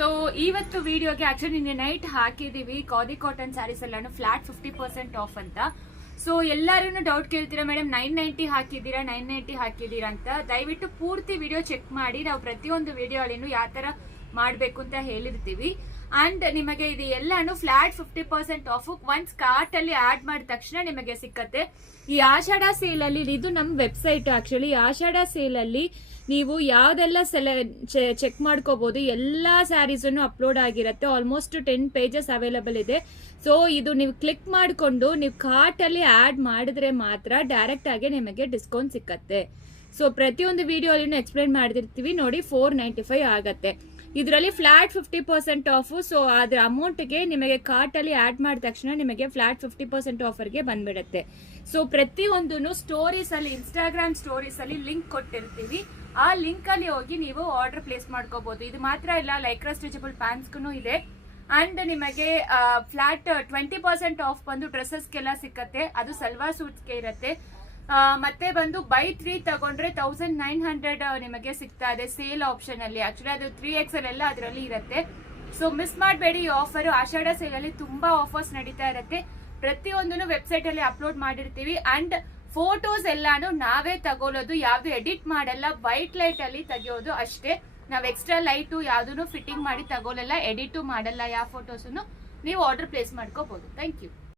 So ಇವತ್ತು ವಿಡಿಯೋಗೆ actually ನಿನ್ನೆ ನೈಟ್ ಹಾಕಿದೀವಿ ಖಾದಿ ಕಾಟನ್ ಸ್ಯಾರೀಸ್ ಎಲ್ಲಾನು ಫ್ಲಾಟ್ 50% ಆಫ್ ಅಂತ. ಸೊ ಎಲ್ಲರೂ ಡೌಟ್ ಕೇಳ್ತೀರಾ ಮೇಡಮ್ 990 ಹಾಕಿದ್ದೀರಾ 990 ಹಾಕಿದ್ದೀರಾ ಅಂತ. ದಯವಿಟ್ಟು ಪೂರ್ತಿ ವಿಡಿಯೋ ಚೆಕ್ ಮಾಡಿ. ನಾವು ಪ್ರತಿಯೊಂದು ವಿಡಿಯೋ ಅಲ್ಲಿ ಯಾವ ತರ ಮಾಡ್ಬೇಕು ಅಂತ ಹೇಳಿರ್ತೀವಿ. ಅಂಡ್ ನಿಮಗೆ ಇದು ಎಲ್ಲಾನು ಫ್ಲಾಟ್ 50% ಆಫ್ ಒಂದ್ ಕಾರ್ಟ್ ಅಲ್ಲಿ ಆಡ್ ಮಾಡಿದ ತಕ್ಷಣ ನಿಮಗೆ ಸಿಕ್ಕತ್ತೆ. ಈ ಆಷಾಢ ಸೇಲ್ ಅಲ್ಲಿ ಇದು ನಮ್ ವೆಬ್ಸೈಟ್. ಆಕ್ಚುಲಿ ಆಷಾಢ ಸೇಲ್ ಅಲ್ಲಿ ನೀವು ಯಾವ್ದೆಲ್ಲ ಚೆಕ್ ಮಾಡ್ಕೋಬಹುದು. ಎಲ್ಲಾ ಸ್ಯಾರೀಸ್ ಅಪ್ಲೋಡ್ ಆಗಿರುತ್ತೆ. ಆಲ್ಮೋಸ್ಟ್ 10 pages ಅವೈಲಬಲ್ ಇದೆ. ಸೊ ಇದು ನೀವು ಕ್ಲಿಕ್ ಮಾಡ್ಕೊಂಡು ನೀವು ಕಾರ್ಟ್ ಅಲ್ಲಿ ಆಡ್ ಮಾಡಿದ್ರೆ ಮಾತ್ರ ಡೈರೆಕ್ಟ್ ಆಗಿ ನಿಮಗೆ ಡಿಸ್ಕೌಂಟ್ ಸಿಕ್ಕತ್ತೆ. ಸೊ ಪ್ರತಿಯೊಂದು ವಿಡಿಯೋ ಅಲ್ಲಿ ಎಕ್ಸ್ಪ್ಲೈನ್ ಮಾಡಿರ್ತೀವಿ ನೋಡಿ. 495 ಆಗತ್ತೆ. ಇದರಲ್ಲಿ ಫ್ಲಾಟ್ 50% ಆಫ್. ಸೊ ಅದ್ರ ಅಮೌಂಟ್ಗೆ ನಿಮಗೆ ಕಾರ್ಟ್ ಅಲ್ಲಿ ಆಡ್ ಮಾಡಿದ ತಕ್ಷಣ ನಿಮಗೆ ಫ್ಲಾಟ್ 50% ಆಫರ್ಗೆ ಬಂದ್ಬಿಡುತ್ತೆ. ಸೊ ಪ್ರತಿಯೊಂದು ಸ್ಟೋರೀಸ್ ಅಲ್ಲಿ, ಇನ್ಸ್ಟಾಗ್ರಾಮ್ ಸ್ಟೋರೀಸ್ ಅಲ್ಲಿ ಲಿಂಕ್ ಕೊಟ್ಟಿರ್ತೀವಿ. ಆ ಲಿಂಕ್ ಅಲ್ಲಿ ಹೋಗಿ ನೀವು ಆರ್ಡರ್ ಪ್ಲೇಸ್ ಮಾಡ್ಕೋಬಹುದು. ಇದು ಮಾತ್ರ ಇಲ್ಲ, ಲೈಕ್ರಾ ಸ್ಟ್ರೆಚಬಲ್ ಪ್ಯಾಂಟ್ಸ್ಗೂ ಇದೆ. ಅಂಡ್ ನಿಮಗೆ ಫ್ಲಾಟ್ 20% ಆಫ್ ಬಂದು ಡ್ರೆಸ್ಸಸ್ಗೆಲ್ಲ ಸಿಕ್ಕತ್ತೆ. ಅದು ಸಲ್ವಾರ್ ಸೂಟ್ಸ್ಗೆ ಇರುತ್ತೆ. ಮತ್ತೆ ಬಂದು ಬೈ 3 ತಗೊಂಡ್ರೆ 1900 ನಿಮಗೆ ಸಿಗ್ತಾ ಇದೆ ಸೇಲ್ ಆಪ್ಷನ್ ಅಲ್ಲಿ. ಆಕ್ಚುಲಿ ಅದು 3XL ಎಲ್ಲ ಅದರಲ್ಲಿ ಇರುತ್ತೆ. ಸೊ ಮಿಸ್ ಮಾಡಬೇಡಿ ಈ ಆಫರ್. ಆಷಾಢ ಸೇಲ್ ಅಲ್ಲಿ ತುಂಬಾ ಆಫರ್ಸ್ ನಡೀತಾ ಇರುತ್ತೆ. ಪ್ರತಿಯೊಂದನ್ನು ವೆಬ್ಸೈಟ್ ಅಲ್ಲಿ ಅಪ್ಲೋಡ್ ಮಾಡಿರ್ತೀವಿ. ಅಂಡ್ ಫೋಟೋಸ್ ಎಲ್ಲಾನು ನಾವೇ ತಗೊಳ್ಳೋದು, ಯಾವ್ದು ಎಡಿಟ್ ಮಾಡಲ್ಲ. ವೈಟ್ ಲೈಟ್ ಅಲ್ಲಿ ತೆಗೆಯೋದು ಅಷ್ಟೇ. ನಾವ್ ಎಕ್ಸ್ಟ್ರಾ ಲೈಟು ಯಾವ್ದು ಫಿಟ್ಟಿಂಗ್ ಮಾಡಿ ತಗೊಳ್ಳಲ್ಲ, ಎಡಿಟ್ ಮಾಡಲ್ಲ. ಯಾವ ಫೋಟೋಸ್ ನೀವು ಆರ್ಡರ್ ಪ್ಲೇಸ್ ಮಾಡ್ಕೋಬಹುದು. Thank you.